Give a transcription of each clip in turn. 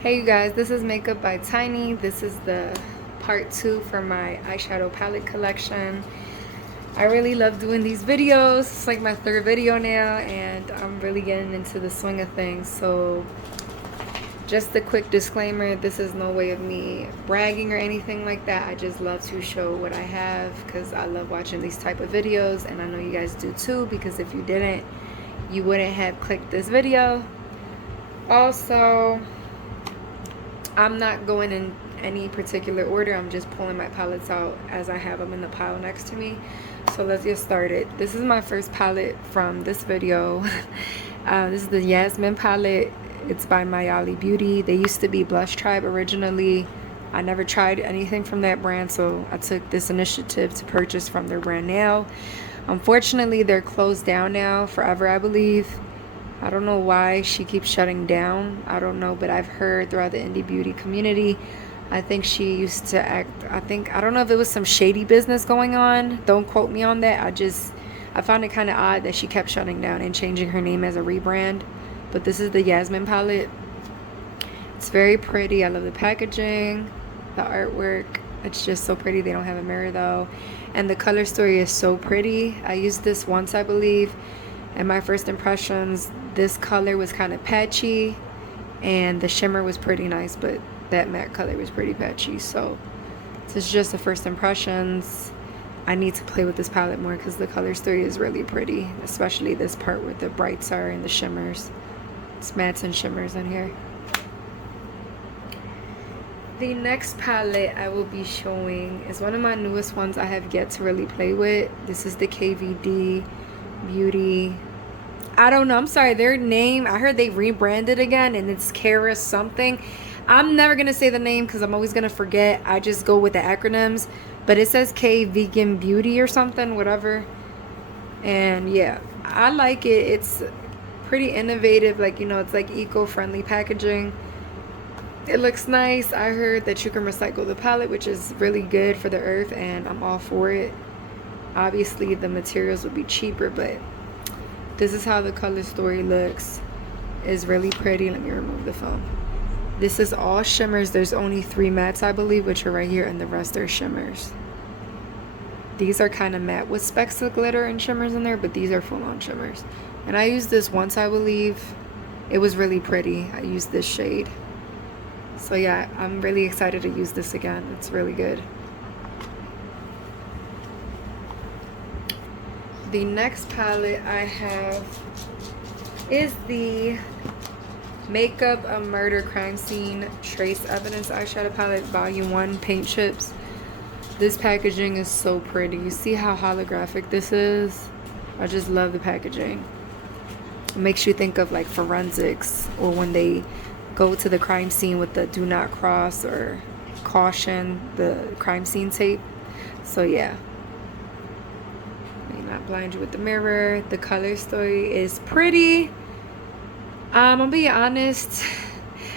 Hey you guys, this is Makeup by Tiny. This is the part 2 for my eyeshadow palette collection. I really love doing these videos. It's like my third video now and I'm really getting into the swing of things. So just a quick disclaimer, this is no way of me bragging or anything like that. I just love to show what I have because I love watching these type of videos, and I know you guys do too, because if you didn't, you wouldn't have clicked this video. Also, I'm not going in any particular order. I'm just pulling my palettes out as I have them in the pile next to me. So let's get started. This is my first palette from this video. This is the Yasmin palette. It's by Mayali Beauty. They used to be Blush Tribe originally. I never tried anything from that brand, so I took this initiative to purchase from their brand now. Unfortunately, they're closed down now forever, I believe. I don't know why she keeps shutting down. I don't know, but I've heard throughout the indie beauty community, I think she used to act, I don't know if it was some shady business going on. Don't quote me on that. I found it kind of odd that she kept shutting down and changing her name as a rebrand. But this is the Yasmin palette. It's very pretty. I love the packaging, the artwork. It's just so pretty. They don't have a mirror though. And the color story is so pretty. I used this once, I believe. And my first impressions, this color was kind of patchy and the shimmer was pretty nice, but that matte color was pretty patchy. So this is just the first impressions. I need to play with this palette more because the color story is really pretty, especially this part where the brights are and the shimmers. It's mattes and shimmers in here. The next palette I will be showing is one of my newest ones I have yet to really play with. This is the KVD Beauty. I don't know, I'm sorry, their name, I heard they rebranded again and it's Kara something. I'm never gonna say the name because I'm always gonna forget. I just go with the acronyms, but it says K Vegan Beauty or something, whatever. And yeah, I like it. It's pretty innovative, like, you know, it's like eco-friendly packaging. It looks nice. I heard that you can recycle the palette, which is really good for the earth, and I'm all for it. Obviously the materials would be cheaper, but this is how the color story looks. It's really pretty. Let me remove the foam. This is all shimmers. There's only 3 mattes, I believe, which are right here, and the rest are shimmers. These are kind of matte with specks of glitter and shimmers in there, but these are full-on shimmers. And I used this once, I believe. It was really pretty. I used this shade. So yeah, I'm really excited to use this again. It's really good. The next palette I have is the Makeup a Murder Crime Scene Trace Evidence Eyeshadow Palette Volume 1 Paint Chips. This packaging is so pretty. You see how holographic this is? I just love the packaging. It makes you think of like forensics, or when they go to the crime scene with the do not cross or caution, the crime scene tape. So yeah. Not blind you with the mirror. The color story is pretty. I'm gonna be honest,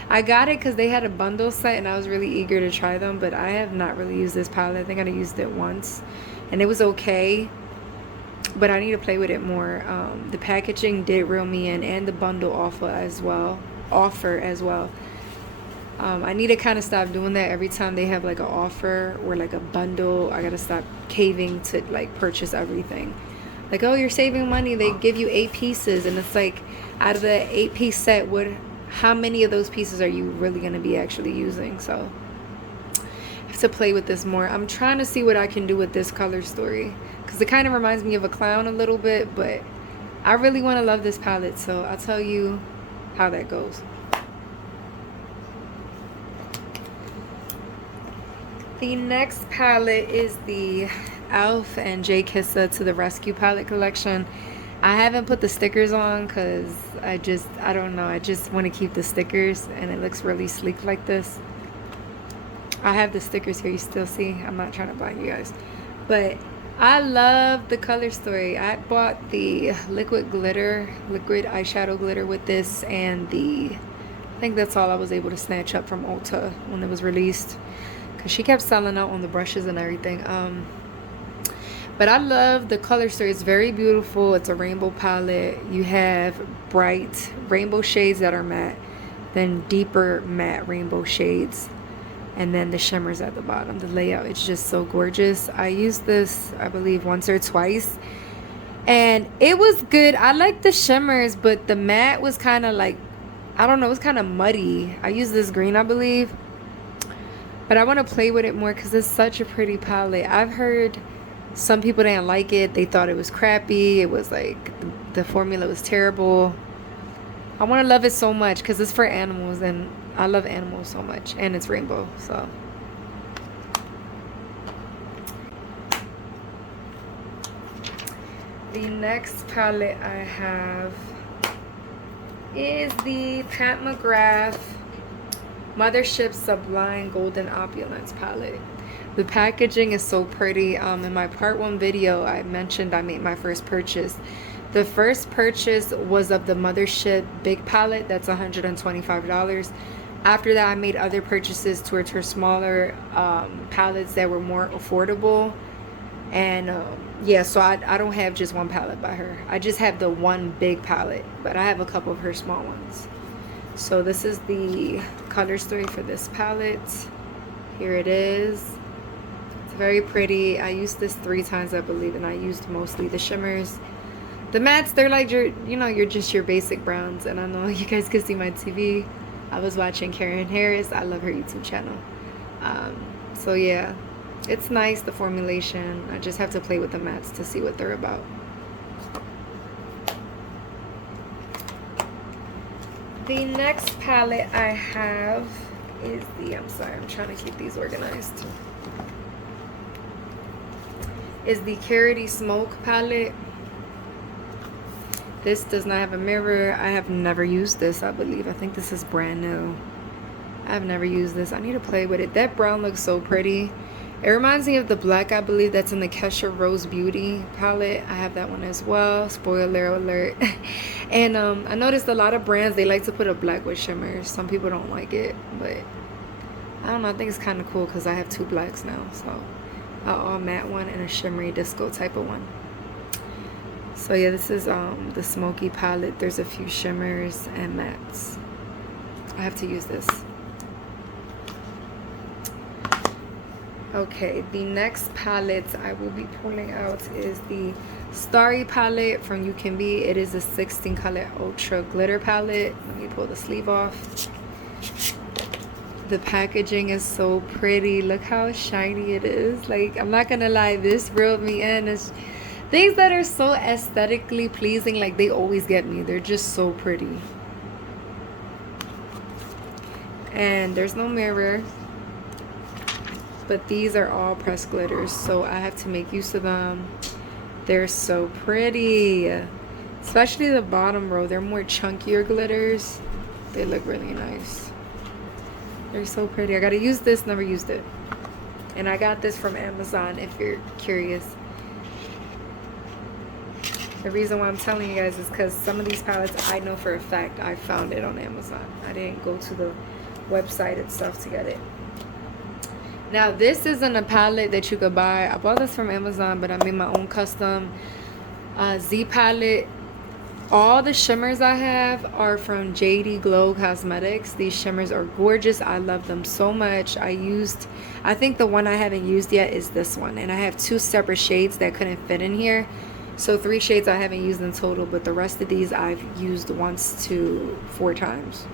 I got it because they had a bundle set and I was really eager to try them, but I have not really used this palette. I think I used it once and it was okay, but I need to play with it more. The packaging did reel me in, and the bundle offer as well. I need to kind of stop doing that every time they have like an offer or like a bundle. I gotta stop caving to like purchase everything. Like, oh, you're saving money, they give you 8 pieces, and it's like, out of the 8-piece set, how many of those pieces are you really gonna be actually using? So I have to play with this more. I'm trying to see what I can do with this color story because it kind of reminds me of a clown a little bit, but I really want to love this palette, so I'll tell you how that goes. The next palette is the Elf and J Kissa to the Rescue palette collection. I haven't put the stickers on because I don't know, I just want to keep the stickers, and it looks really sleek like this. I have the stickers here, you still see. I'm not trying to blind you guys, but I love the color story. I bought the liquid eyeshadow glitter with this, and I think that's all I was able to snatch up from Ulta when it was released, because she kept selling out on the brushes and everything. But I love the color story. It's very beautiful. It's a rainbow palette. You have bright rainbow shades that are matte. then deeper matte rainbow shades, and then the shimmers at the bottom. The layout is just so gorgeous. I used this, I believe, once or twice, and it was good. I like the shimmers, but the matte was kind of like, I don't know, it was kind of muddy. I used this green, I believe, but I want to play with it more because it's such a pretty palette. I've heard some people didn't like it. They thought it was crappy. It was like the formula was terrible. I want to love it so much because it's for animals, and I love animals so much, and it's rainbow. So the next palette I have is the Pat McGrath Mothership Sublime Golden Opulence palette. The packaging is so pretty. In my part 1 video, I mentioned I made my first purchase. The first purchase was of the Mothership Big palette. That's $125. After that, I made other purchases towards her smaller palettes that were more affordable. And yeah, so I don't have just one palette by her. I just have the one big palette, but I have a couple of her small ones. So this is the color story for this palette. Here it is. It's very pretty. I used this 3 times, I believe, and I used mostly the shimmers. The mattes, they're like you're just your basic browns. And I know you guys can see my TV. I was watching Karen Harris. I love her YouTube channel. So yeah, it's nice, the formulation. I just have to play with the mattes to see what they're about. The next palette I have is the, I'm sorry, I'm trying to keep these organized, is the Carroty Smoke palette. This does not have a mirror. I have never used this, I believe. I think this is brand new. I've never used this. I need to play with it. That brown looks so pretty. It reminds me of the black, I believe, that's in the Kesha Rose Beauty palette. I have that one as well. Spoiler alert. And I noticed a lot of brands, they like to put a black with shimmers. Some people don't like it, but I don't know. I think it's kind of cool because I have 2 blacks now. So a all matte one and a shimmery disco type of one. So yeah, this is the Smoky palette. There's a few shimmers and mattes. I have to use this. Okay, the next palette I will be pulling out is the Starry palette from You Can Be. It is a 16 color ultra glitter palette. Let me pull the sleeve off. The packaging is so pretty. Look how shiny it is. Like, I'm not gonna lie, this reeled me in. It's things that are so aesthetically pleasing, like, they always get me. They're just so pretty. And there's no mirror, but these are all pressed glitters, so I have to make use of them. They're so pretty, especially the bottom row. They're more chunkier glitters. They look really nice. They're so pretty. I gotta use this, never used it. And I got this from Amazon, if you're curious. The reason why I'm telling you guys is because some of these palettes, I know for a fact I found it on Amazon. I didn't go to the website itself to get it. Now, this isn't a palette that you could buy. I bought this from Amazon, but I made my own custom Z palette. All the shimmers I have are from JD Glow Cosmetics. These shimmers are gorgeous. I love them so much. I think the one I haven't used yet is this one. And I have 2 separate shades that couldn't fit in here. So 3 shades I haven't used in total, but the rest of these I've used once to 4 times.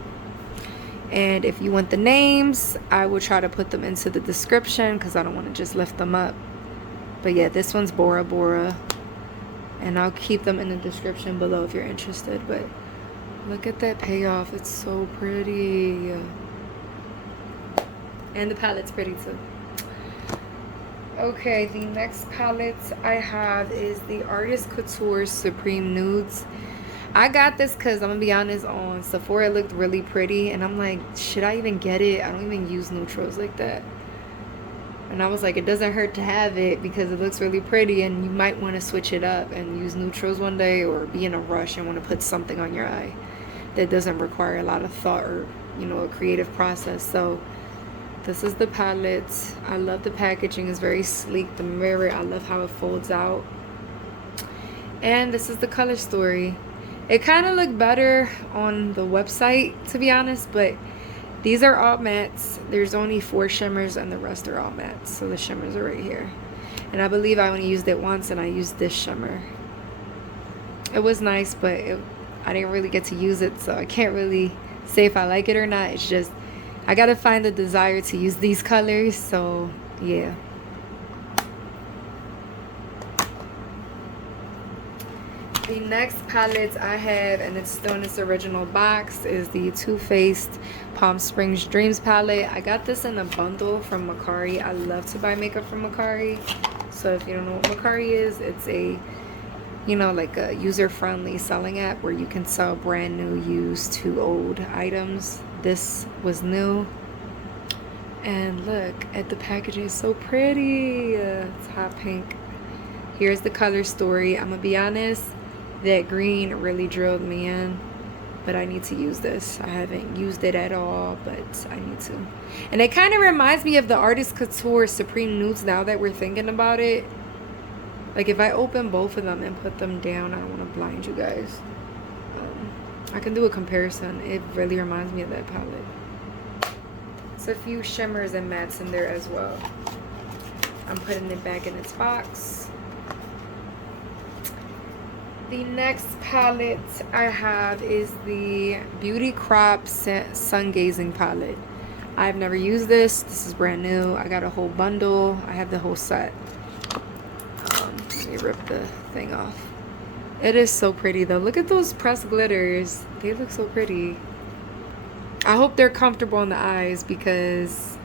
And if you want the names, I will try to put them into the description because I don't want to just lift them up. But yeah, this one's Bora. And I'll keep them in the description below if you're interested. But look at that payoff. It's so pretty. And the palette's pretty too. Okay, the next palette I have is the Artist Couture Supreme Nudes. I got this because, I'm going to be honest, on Sephora it looked really pretty. And I'm like, should I even get it? I don't even use neutrals like that. And I was like, it doesn't hurt to have it because it looks really pretty. And you might want to switch it up and use neutrals one day, or be in a rush and want to put something on your eye that doesn't require a lot of thought or, you know, a creative process. So this is the palette. I love the packaging. It's very sleek. The mirror, I love how it folds out. And this is the color story. It kind of looked better on the website, to be honest, but these are all mattes. There's only 4 shimmers and the rest are all mattes. So the shimmers are right here. And I believe I only used it once and I used this shimmer. It was nice, but I didn't really get to use it, so I can't really say if I like it or not. It's just, I gotta find the desire to use these colors, so yeah. The next palette I have, and it's still in its original box, is the Too Faced Palm Springs Dreams palette. I got this in a bundle from Mercari. I love to buy makeup from Mercari. So if you don't know what Mercari is, it's a, you know, like a user-friendly selling app where you can sell brand new, used to old items. This was new. And look at the packaging, it's so pretty. It's hot pink. Here's the color story. I'm gonna be honest, that green really drilled me in, but I need to use this. I haven't used it at all, but I need to. And it kind of reminds me of the Artist Couture Supreme Nudes, now that we're thinking about it. Like if I open both of them and put them down, I don't want to blind you guys. I can do a comparison. It really reminds me of that palette. It's a few shimmers and mattes in there as well. I'm putting it back in its box. The next palette I have is the Beauty Crop Sun Gazing palette. I've never used this. This is brand new. I got a whole bundle. I have the whole set. Let me rip the thing off. It is so pretty though. Look at those pressed glitters. They look so pretty. I hope they're comfortable on the eyes, because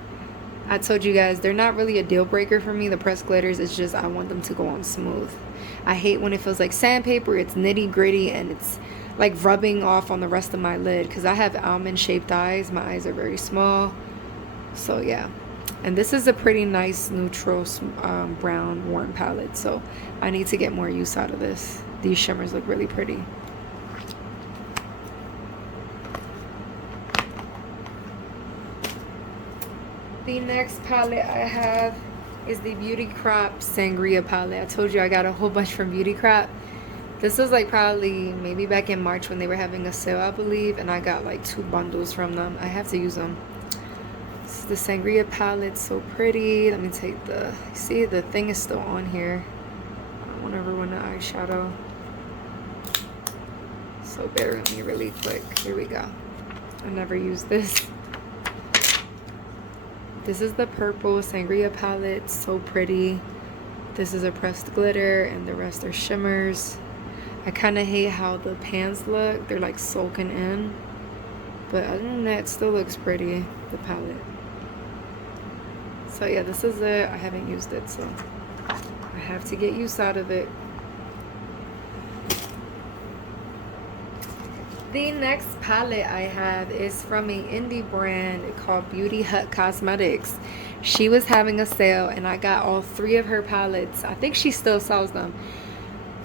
I told you guys they're not really a deal breaker for me, the pressed glitters. It's just I want them to go on smooth. I hate when it feels like sandpaper. It's nitty gritty and it's like rubbing off on the rest of my lid, because I have almond shaped eyes. My eyes are very small. So yeah. And this is a pretty nice neutral brown warm palette, so I need to get more use out of this. These shimmers look really pretty. The next palette I have is the Beauty Crop Sangria palette. I told you I got a whole bunch from Beauty Crop. This was like probably maybe back in March when they were having a sale, I believe, and I got like 2 bundles from them. I have to use them. This is the Sangria palette, so pretty. Let me take the, see, the thing is still on here. I want to ruin the eyeshadow. So bear with me really quick. Here we go. I never used this. This is the purple Sangria palette, so pretty. This is a pressed glitter and the rest are shimmers. I kind of hate how the pans look. They're like soaking in. But other than that, it still looks pretty, the palette. So yeah, this is it. I haven't used it, so I have to get use out of it. The next palette I have is from an indie brand called Beauty Hut Cosmetics. She was having a sale and I got all 3 of her palettes. I think she still sells them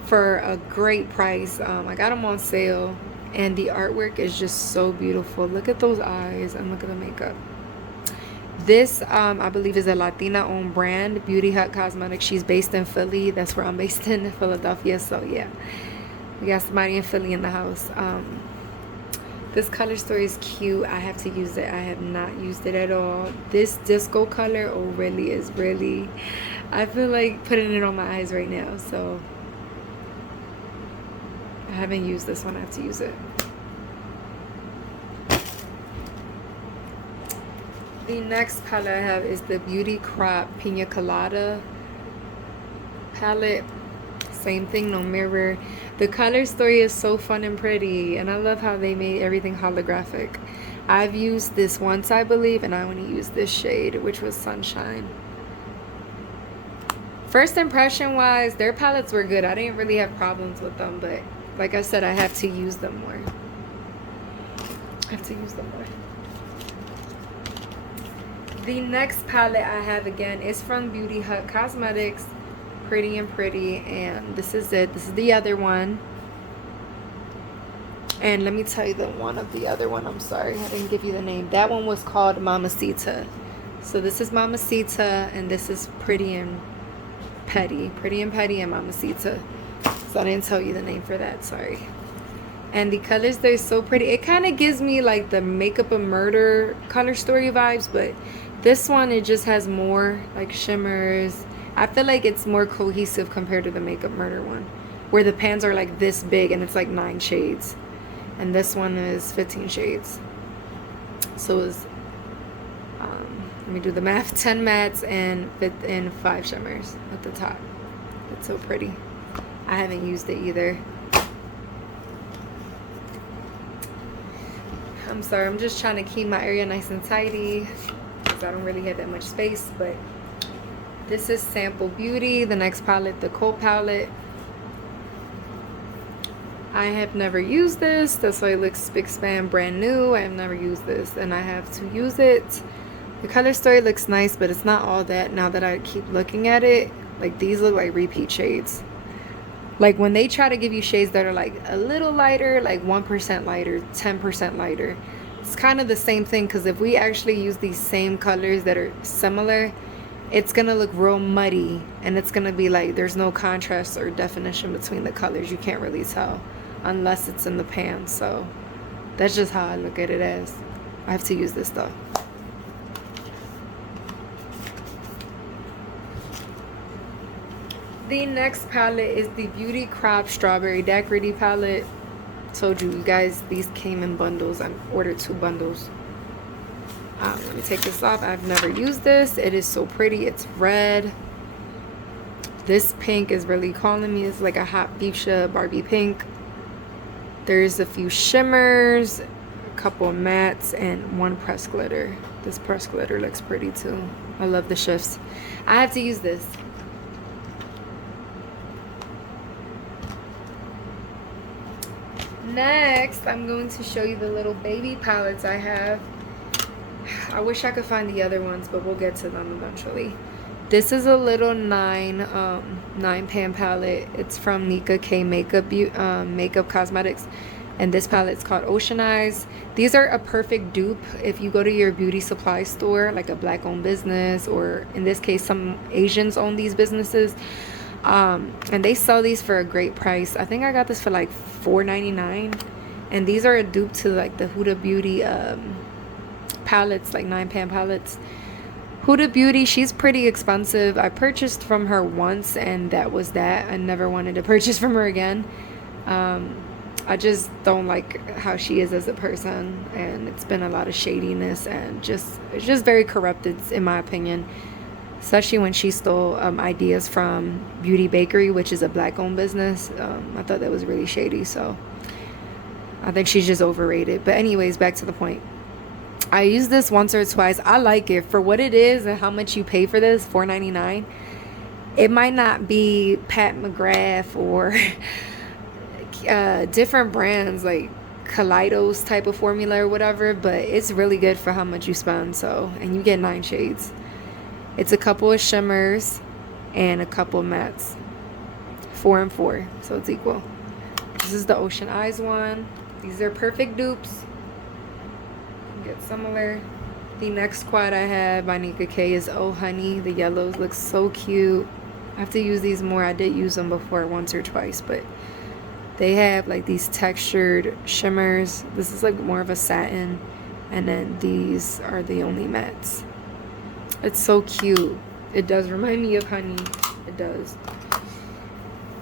for a great price. I got them on sale and the artwork is just so beautiful. Look at those eyes and look at the makeup. This I believe is a Latina owned brand, Beauty Hut Cosmetics. She's based in Philly. That's where I'm based in Philadelphia, so yeah, we got somebody in Philly in the house. This color story is cute. I have to use it. I have not used it at all. This disco color, oh, really is really, I feel like putting it on my eyes right now. So I haven't used this one. I have to use it. The next palette I have is the Beauty Crop Pina Colada palette. Same thing, no mirror. The color story is so fun and pretty, and I love how they made everything holographic. I've used this once, I believe, and I only used this shade, which was Sunshine. First impression wise, their palettes were good. I didn't really have problems with them, but like I said, I have to use them more. I have to use them more. The next palette I have again is from Beauty Hut Cosmetics. Pretty and pretty, and this is it. This is the other one, and let me tell you the one of the other one. I'm sorry, I didn't give you the name. That one was called Mamacita. So this is Mamacita, and this is Pretty and Petty. Pretty and Petty and Mamacita. So I didn't tell you the name for that, sorry. And the colors, they're so pretty. It kind of gives me like the Makeup of Murder color story vibes, but this one, it just has more like shimmers. I feel like it's more cohesive compared to the Makeup Murder one, where the pans are like this big and it's like 9 shades. And this one is 15 shades. So it's, let me do the math, 10 mattes and 5 shimmers at the top. It's so pretty. I haven't used it either. I'm sorry, I'm just trying to keep my area nice and tidy because I don't really have that much space. But this is Sample Beauty, the next palette, the Cold palette. I have never used this, that's why it looks big span brand new. I have never used this and I have to use it. The color story looks nice, but it's not all that now that I keep looking at it. Like, these look like repeat shades. Like, when they try to give you shades that are like a little lighter, like 1% lighter, 10% lighter, it's kind of the same thing, because if we actually use these same colors that are similar, it's gonna look real muddy, and it's gonna be like there's no contrast or definition between the colors. You can't really tell unless it's in the pan. So that's just how I look at it as. I have to use this though. The next palette is the Beauty Crop Strawberry Daiquiri palette. Told you guys these came in bundles. I ordered 2 bundles. Let me take this off. I've never used this. It is so pretty. It's red. This pink is really calling me. It's like a hot fuchsia Barbie pink. There's a few shimmers, a couple of mattes, and 1 pressed glitter. This pressed glitter looks pretty too. I love the shifts. I have to use this. Next, I'm going to show you the little baby palettes I have. I wish I could find the other ones, but we'll get to them eventually. This is a little 9 pan palette. It's from Nika K Makeup Cosmetics, and this palette's called Ocean Eyes. These are a perfect dupe if you go to your beauty supply store, like a black-owned business, or in this case, some Asians own these businesses. And they sell these for a great price. I think I got this for like $4.99, and these are a dupe to like the Huda Beauty palettes, like 9 pan palettes. Huda Beauty, she's pretty expensive. I purchased from her once, and that was that. I never wanted to purchase from her again. I just don't like how she is as a person, and it's been a lot of shadiness, and it's just very corrupted in my opinion. Especially when she stole ideas from Beauty Bakery, which is a black-owned business. I thought that was really shady, so I think she's just overrated. But anyways, back to the point. I used this once or twice. I like it for what it is and how much you pay for this, $4.99. It might not be Pat McGrath or different brands like Kaleidos type of formula or whatever, but it's really good for how much you spend. So, and you get 9 shades. It's a couple of shimmers and a couple of mattes. 4 and 4, so it's equal. This is the Ocean Eyes one. These are perfect dupes. Get similar. The next quad I have by Nika K is Oh Honey. The yellows look so cute. I have to use these more. I did use them before once or twice, but they have like these textured shimmers. This is like more of a satin, and then these are the only mattes. It's so cute. It does remind me of Honey. It does.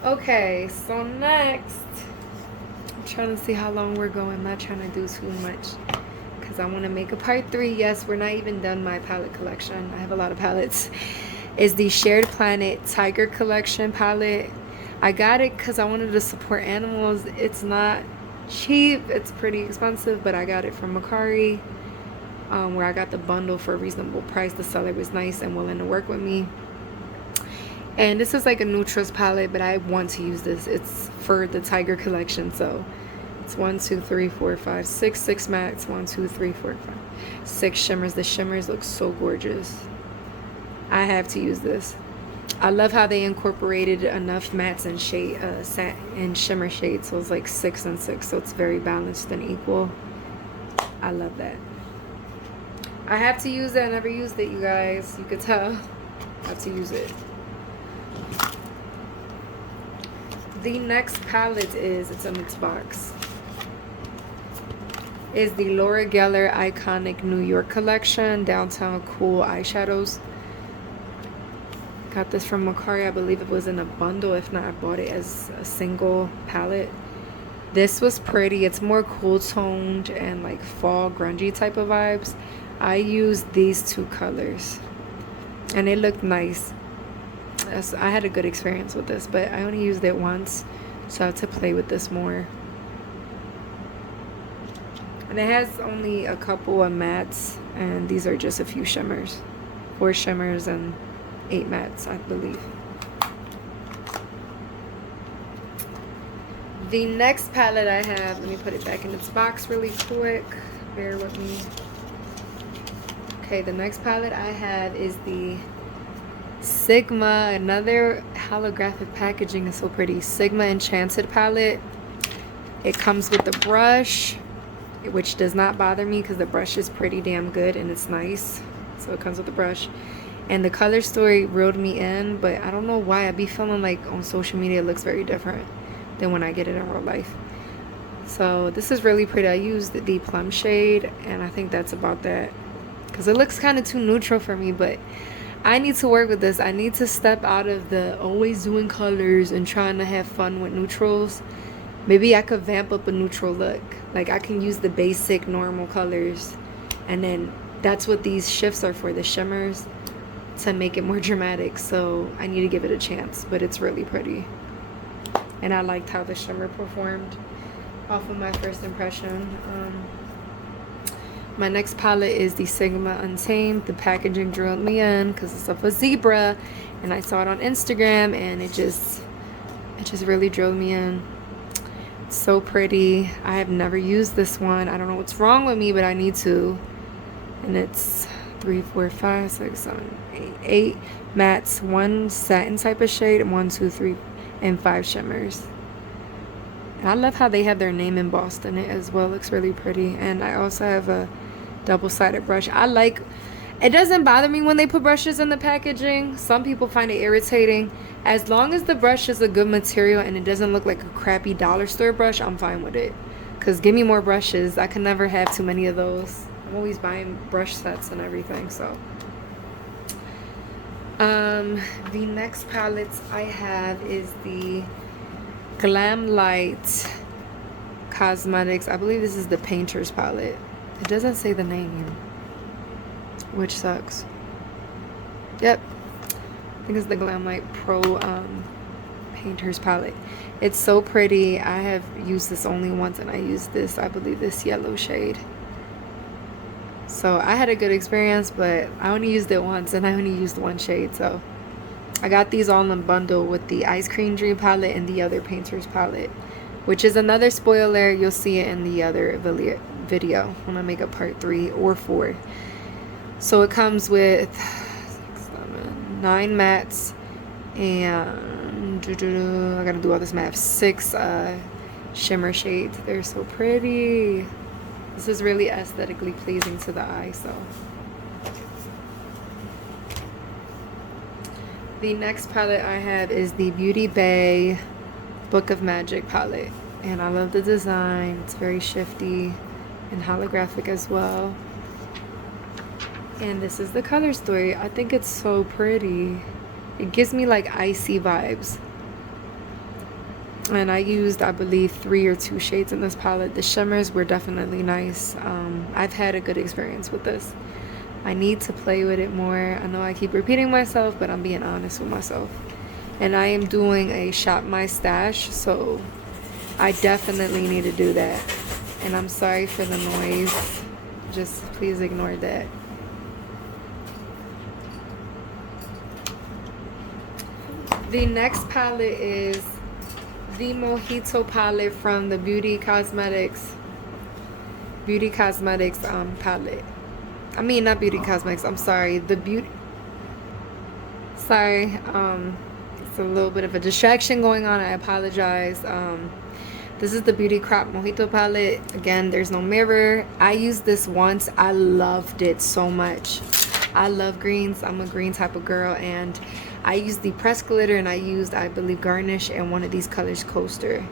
Okay, so next, I'm trying to see how long we're going. I'm not trying to do too much because I want to make a part 3. Yes, we're not even done my palette collection. I have a lot of palettes. Is the Shared Planet Tiger Collection palette. I got it because I wanted to support animals. It's not cheap. It's pretty expensive, but I got it from mercari. Where I got the bundle for a reasonable price. The seller was nice and willing to work with me. And this is like a neutrals palette, but I want to use this. It's for the Tiger collection, so it's 1, 2, 3, 4, 5, 6 mattes. 1, 2, 3, 4, 5, 6 shimmers. The shimmers look so gorgeous. I have to use this. I love how they incorporated enough mattes and shade, and shimmer shades. So it's like 6 and 6, so it's very balanced and equal. I love that. I have to use it. I never used it, you guys. You could tell. I have to use it. The next palette is, it's in its box. is the Laura Geller Iconic New York Collection Downtown Cool Eyeshadows. Got this from mercari. I believe it was in a bundle. If not, I bought it as a single palette. This was pretty. It's more cool toned and like fall grungy type of vibes. I used these two colors and it looked nice. I had a good experience with this, but I only used it once, so I have to play with this more. And it has only a couple of mattes, and these are just a few shimmers. 4 shimmers and 8 mattes, I believe. The next palette I have, let me put it back in its box really quick. Bear with me. Okay, the next palette I have is the Sigma, another holographic packaging is so pretty. Sigma Enchanted palette. It comes with the brush, which does not bother me because the brush is pretty damn good and it's nice. So it comes with the brush. And the color story reeled me in, but I don't know why. I be feeling like on social media it looks very different than when I get it in real life. So this is really pretty. I used the Plum shade and I think that's about that. Because it looks kind of too neutral for me, but I need to work with this. I need to step out of the always doing colors and trying to have fun with neutrals. Maybe I could vamp up a neutral look. Like I can use the basic normal colors, and then that's what these shifts are for, the shimmers, to make it more dramatic. So I need to give it a chance, but it's really pretty. And I liked how the shimmer performed off of my first impression. My next palette is the Sigma Untamed. The packaging drilled me in because it's of a zebra, and I saw it on Instagram, and it just really drilled me in. It's so pretty. I have never used this one. I don't know what's wrong with me, but I need to. And it's 3, 4, 5, 6, 7, 8 mattes, 1 satin type of shade, and 1, 2, 3, and 5 shimmers. And I love how they have their name embossed in it as well. It looks really pretty. And I also have a double-sided brush. I like, it doesn't bother me when they put brushes in the packaging. Some people find it irritating. As long as the brush is a good material and it doesn't look like a crappy dollar store brush, I'm fine with it. Because give me more brushes. I can never have too many of those. I'm always buying brush sets and everything. So the next palettes I have is the Glam Light Cosmetics. I believe this is the Painter's palette. It doesn't say the name, which sucks. Yep, I think it's the Glam Light Pro Painter's palette. It's so pretty. I have used this only once, and I used this, I believe, this yellow shade. So I had a good experience, but I only used it once, and I only used 1 shade. So I got these all in a bundle with the Ice Cream Dream palette and the other Painter's palette, which is another spoiler. You'll see it in the other video when I make a part 3 or 4. So it comes with 6, 7, 9 mattes, and I gotta do all this math, 6 shimmer shades. They're so pretty. This is really aesthetically pleasing to the eye. So the next palette I have is the Beauty Bay Book of Magic palette, and I love the design. It's very shifty and holographic as well. And this is the color story. I think it's so pretty. It gives me like icy vibes. And I used, I believe, 3 or 2 shades in this palette. The shimmers were definitely nice. I've had a good experience with this. I need to play with it more. I know I keep repeating myself, but I'm being honest with myself. And I am doing a Shop My Stash, so I definitely need to do that. And I'm sorry for the noise. Just please ignore that. The next palette is the Mojito palette from the Beauty Cosmetics palette. I mean, not Beauty Cosmetics, I'm sorry. The Beauty... Sorry, it's a little bit of a distraction going on. I apologize. This is the Beauty Crop Mojito palette. Again, there's no mirror. I used this once. I loved it so much. I love greens. I'm a green type of girl, and I used the pressed glitter, and I used, I believe, Garnish and one of these colors, Coaster,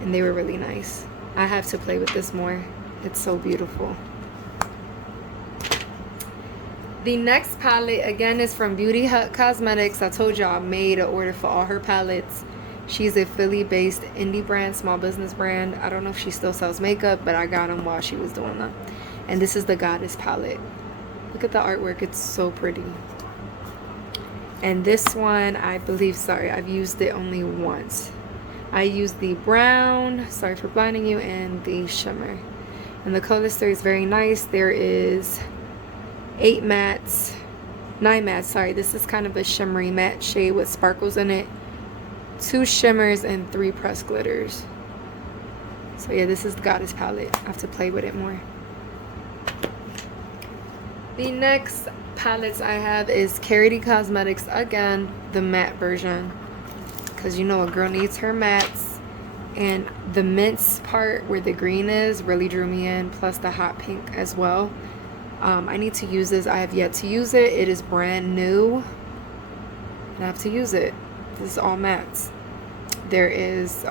and they were really nice. I have to play with this more. It's so beautiful. The next palette, again, is from Beauty Hut Cosmetics. I told y'all I made an order for all her palettes. She's a Philly-based indie brand, small business brand. I don't know if she still sells makeup, but I got them while she was doing them. And this is the Goddess palette. Look at the artwork. It's so pretty. And this one, I believe, sorry, I've used it only once. I used the brown, sorry for blinding you, and the shimmer. And the color story is very nice. There is 9 mattes, sorry. This is kind of a shimmery matte shade with sparkles in it. 2 shimmers and 3 pressed glitters. So yeah, this is the Goddess palette. I have to play with it more. The next palettes I have is Carity Cosmetics, again, the matte version. Because you know a girl needs her mattes. And the mints part where the green is really drew me in, plus the hot pink as well. I need to use this. I have yet to use it. It is brand new. And I have to use it. This is all mattes. There is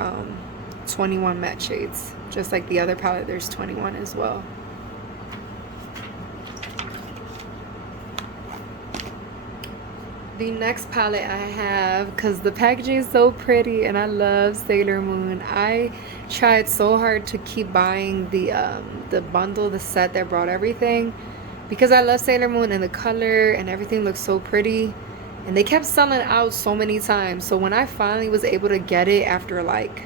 21 matte shades. Just like the other palette, there's 21 as well. The next palette I have, because the packaging is so pretty and I love Sailor Moon. I tried so hard to keep buying the bundle, the set that brought everything, because I love Sailor Moon and the color and everything looks so pretty. And they kept selling out so many times. So when I finally was able to get it after like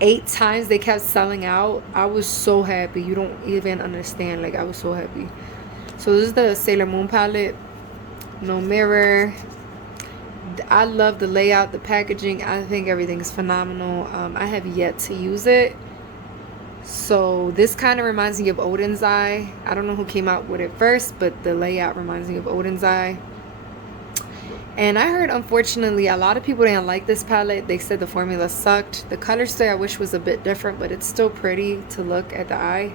8 times they kept selling out, I was so happy. You don't even understand. Like, I was so happy. So this is the Sailor Moon palette. No mirror. I love the layout, the packaging. I think everything's phenomenal. I have yet to use it. So this kind of reminds me of Odin's Eye. I don't know who came out with it first, but the layout reminds me of Odin's Eye. And I heard, unfortunately, a lot of people didn't like this palette. They said the formula sucked. The color stay I wish was a bit different, but it's still pretty to look at the eye,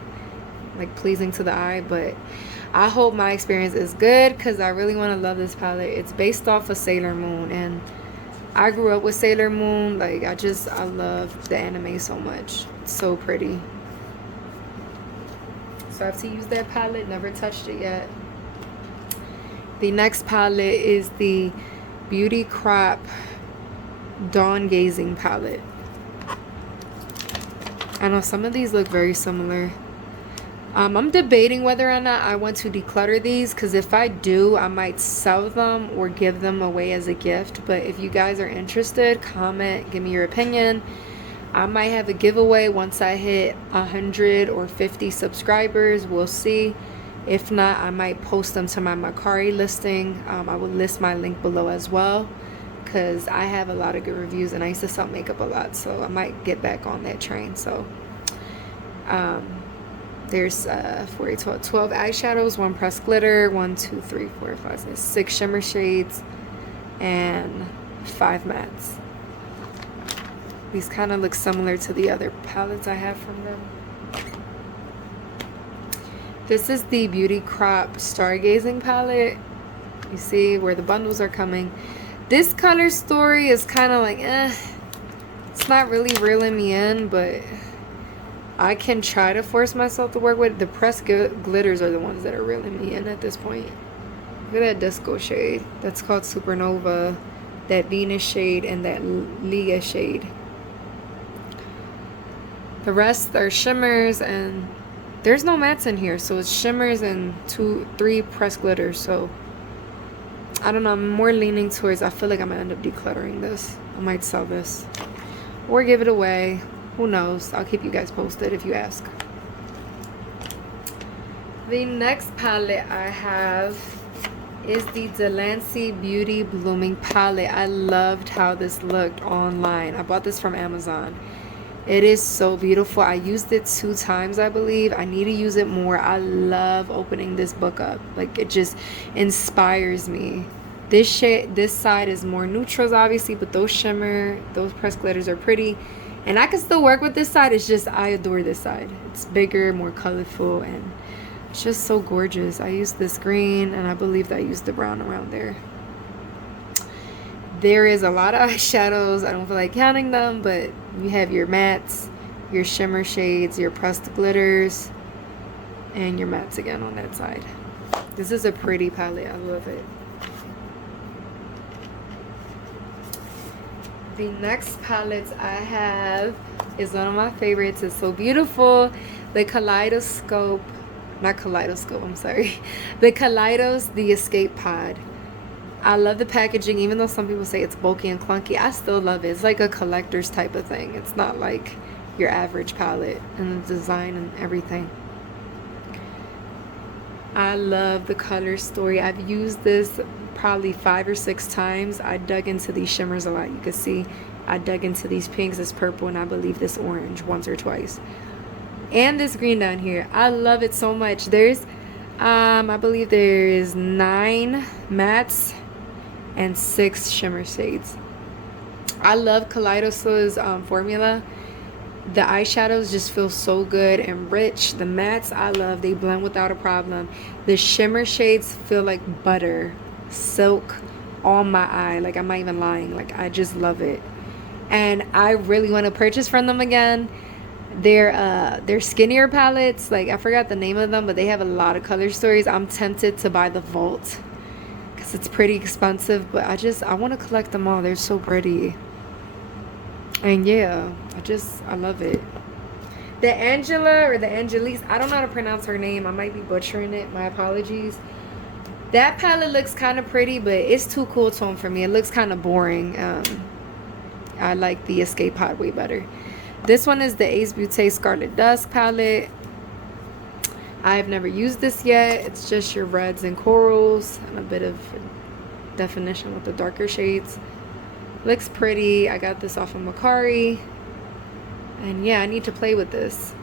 like pleasing to the eye. But I hope my experience is good, because I really want to love this palette. It's based off of Sailor Moon, and I grew up with Sailor Moon. Like, I love the anime so much. It's so pretty. So I have to use that palette. Never touched it yet. The next palette is the Beauty Crop Dawn Gazing palette. I know some of these look very similar. I'm debating whether or not I want to declutter these, because if I do, I might sell them or give them away as a gift. But if you guys are interested, comment, give me your opinion. I might have a giveaway once I hit 100 or 50 subscribers. We'll see. If not, I might post them to my mercari listing. I will list my link below as well, because I have a lot of good reviews and I used to sell makeup a lot, so I might get back on that train. So there's 12 eyeshadows, 1 pressed glitter, 1, 2, 3, 4, 5, 6 shimmer shades, and 5 mattes. These kind of look similar to the other palettes I have from them. This is the Beauty Crop Stargazing palette. You see where the bundles are coming. This color story is kind of like, it's not really reeling me in, but I can try to force myself to work with it. The pressed glitters are the ones that are reeling me in at this point. Look at that disco shade. That's called Supernova. That Venus shade and that Liga shade. The rest are shimmers, and there's no mattes in here, so it's shimmers and 2, 3 pressed glitters. So I don't know, I'm more leaning towards, I feel like I'm gonna end up decluttering this. I might sell this or give it away. Who knows? I'll keep you guys posted if you ask. The next palette I have is the Delancey Beauty Blooming palette. I loved how this looked online. I bought this from Amazon. It is so beautiful. I used it 2 times, I believe. I need to use it more. I love opening this book up. Like, it just inspires me. This shade, this side is more neutrals, obviously, but those shimmer, those pressed glitters are pretty. And I can still work with this side. It's just, I adore this side. It's bigger, more colorful, and it's just so gorgeous. I used this green, and I believe that I used the brown around there. There is a lot of eyeshadows. I don't feel like counting them, but you have your mattes, your shimmer shades, your pressed glitters, and your mattes again on that side. This is a pretty palette. I love it. The next palette I have is one of my favorites. It's so beautiful. The Kaleidoscope, not Kaleidoscope, I'm sorry. The Kaleidos, the Escape Pod. I love the packaging, even though some people say it's bulky and clunky. I still love it. It's like a collector's type of thing. It's not like your average palette, and the design and everything. I love the color story. I've used this probably 5 or 6 times. I dug into these shimmers a lot. You can see I dug into these pinks, this purple, and I believe this orange once or twice. And this green down here. I love it so much. There's, I believe there is 9 mattes and 6 shimmer shades. I love Kaleidos' formula. The eyeshadows just feel so good and rich. The mattes I love. They blend without a problem. The shimmer shades feel like butter, silk on my eye. Like, I'm not even lying. Like, I just love it. And I really want to purchase from them again. They're skinnier palettes. Like, I forgot the name of them, but they have a lot of color stories. I'm tempted to buy the Vault because it's pretty expensive, but I want to collect them all. They're so pretty. And yeah, I love it. The Angela or the Angelise, I don't know how to pronounce her name. I might be butchering it. My apologies. That palette looks kind of pretty, but it's too cool tone for me. It looks kind of boring. I like the Escape Pod way better. This one is the Ace Beauté Scarlet Dusk palette. I've never used this yet. It's just your reds and corals and a bit of definition with the darker shades. Looks pretty. I got this off of Mercari. And yeah, I need to play with this.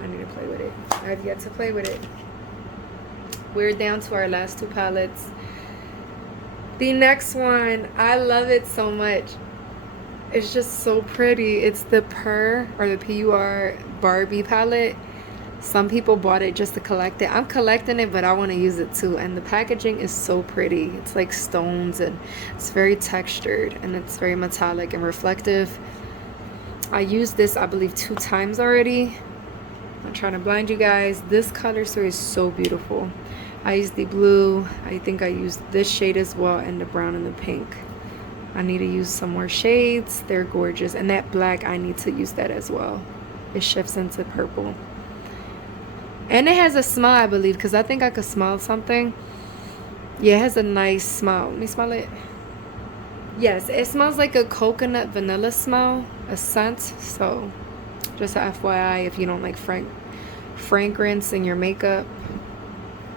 I need to play with it. I have yet to play with it. We're down to our last 2 palettes. The next one, I love it so much. It's just so pretty. It's the PUR Barbie palette. Some people bought it just to collect it. I'm collecting it, but I want to use it too. And the packaging is so pretty. It's like stones, and it's very textured, and it's very metallic and reflective. I used this, I believe, 2 times already. I'm trying to blind you guys. This color story is so beautiful. I used the blue. I think I used this shade as well, and the brown and the pink. I need to use some more shades. They're gorgeous. And that black, I need to use that as well. It shifts into purple. And it has a smell, I believe, because I think I could smell something. Yeah, it has a nice smell. Let me smell it. Yes, it smells like a coconut vanilla smell, a scent. So, just a FYI, if you don't like fragrance in your makeup,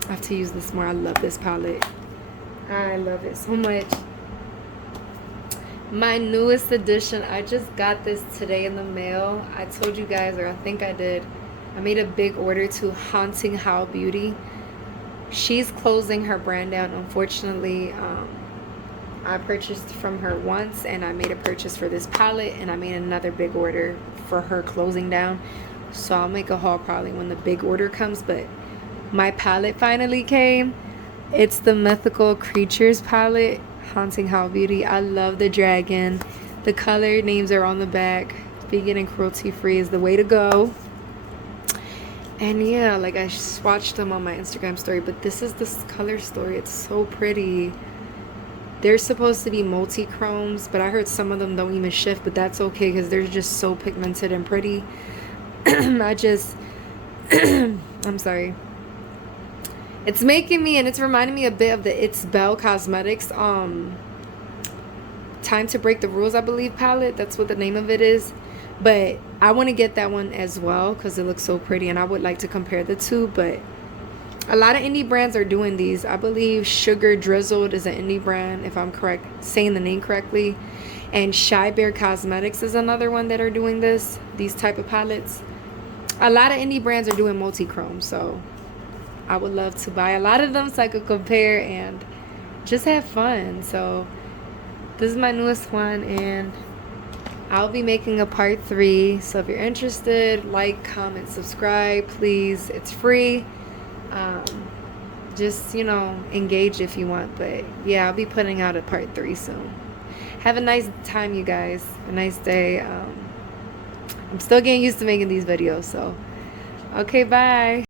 I have to use this more. I love this palette. I love it so much. My newest addition, I just got this today in the mail. I told you guys, or I think I did, I made a big order to Haunting How Beauty. She's closing her brand down, unfortunately. I purchased from her once, and I made a purchase for this palette, and I made another big order for her closing down. So I'll make a haul probably when the big order comes, but my palette finally came. It's the Mythical Creatures palette, Haunting How Beauty. I love the dragon. The color names are on the back. Vegan and cruelty free is the way to go. And yeah, like, I swatched them on my Instagram story, but this is the color story. It's so pretty. They're supposed to be multi-chromes, but I heard some of them don't even shift, but that's okay because they're just so pigmented and pretty. I'm sorry. It's making me, and it's reminding me a bit of the It's Belle Cosmetics Time to Break the Rules, I believe, palette. That's what the name of it is. But I want to get that one as well because it looks so pretty, and I would like to compare the two. But a lot of indie brands are doing these. I believe Sugar Drizzled is an indie brand, if I'm correct, saying the name correctly. And Shy Bear Cosmetics is another one that are doing these type of palettes. A lot of indie brands are doing multi-chrome, so I would love to buy a lot of them so I could compare and just have fun. So this is my newest one, and I'll be making a part 3. So if you're interested, like, comment, subscribe, please. It's free. Just, engage if you want. But yeah, I'll be putting out a part 3 soon. Have a nice time, you guys. A nice day. I'm still getting used to making these videos, so okay, bye.